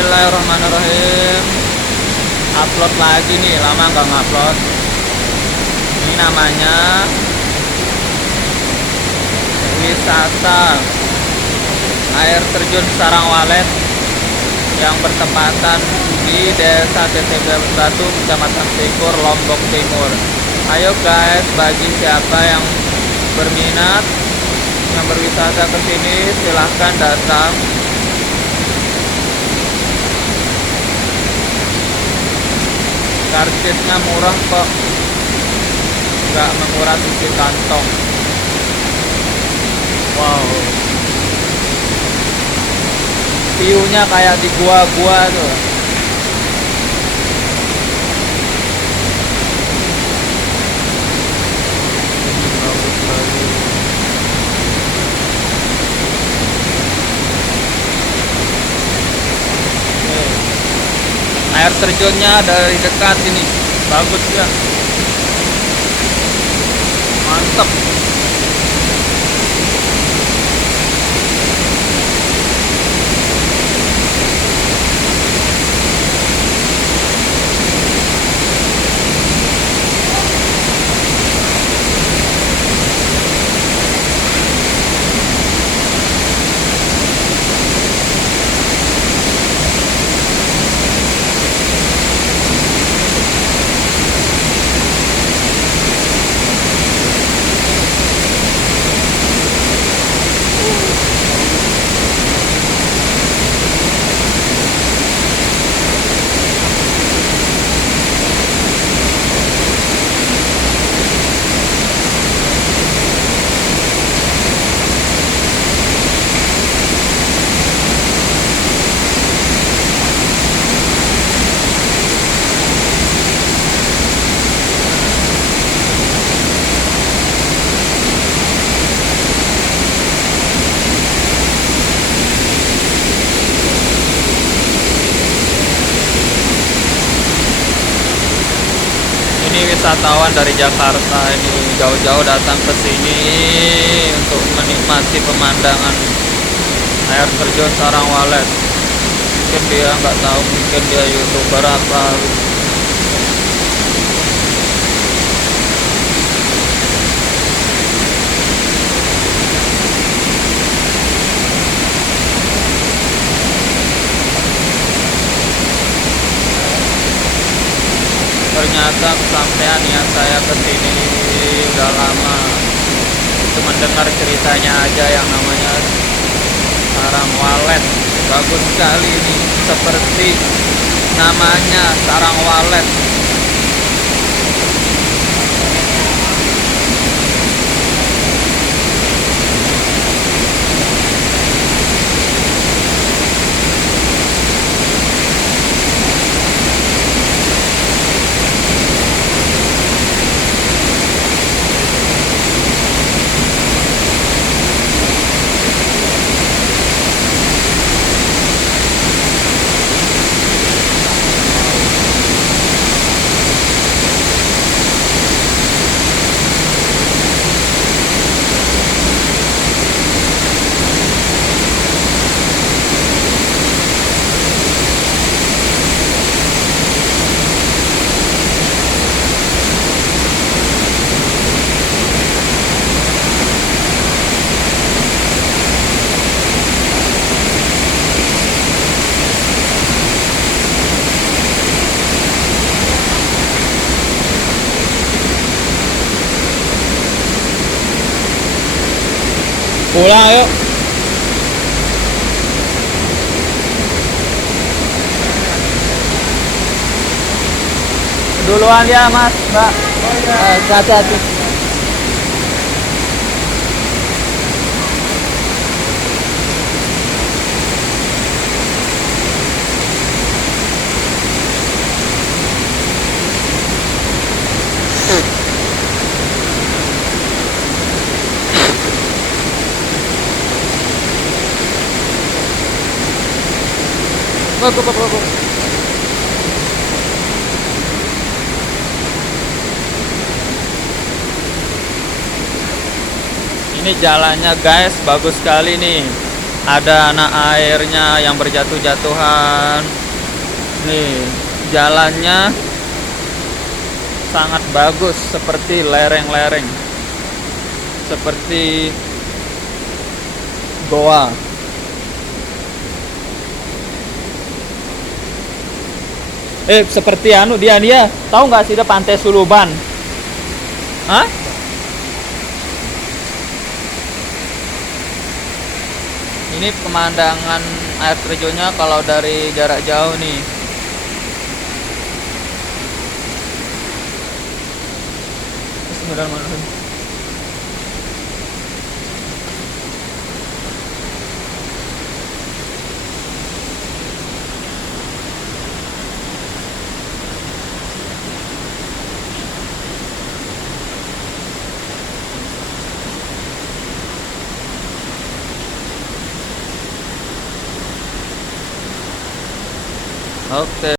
Bismillahirrahmanirrahim. Upload lagi nih, lama nggak ngupload. Ini namanya wisata air terjun Sarangwalet yang bertepatan di Desa TTB Batu, Kecamatan Tikur, Lombok Timur. Ayo guys, bagi siapa yang berminat yang berwisata ke sini silahkan datang. Karcisnya murah kok, nggak menguras isi kantong. Wow, view-nya kayak di gua-gua tuh. Bagus sekali. Air terjunnya dari dekat ini, bagus ya, mantep. Ini wisatawan dari Jakarta ini jauh-jauh datang ke sini untuk menikmati pemandangan air terjun Sarangwalet. Mungkin dia nggak tahu, mungkin dia YouTuber apa. Ternyata kesampaian niat saya kesini udah lama. Itu mendengar ceritanya aja yang namanya Sarangwalet. Bagus sekali ini, seperti namanya Sarangwalet. Pulang yuk. Duluan ya mas, mbak. Hati-hati. Ini jalannya guys, bagus sekali nih. Ada anak airnya yang berjatuh-jatuhan. Nih, jalannya sangat bagus seperti lereng-lereng, seperti goa. Seperti anu dia tahu nggak sih, ada Pantai Suluban? Hah? Ini pemandangan air terjunnya kalau dari jarak jauh nih. Bismillahirrahmanirrahim. Oke.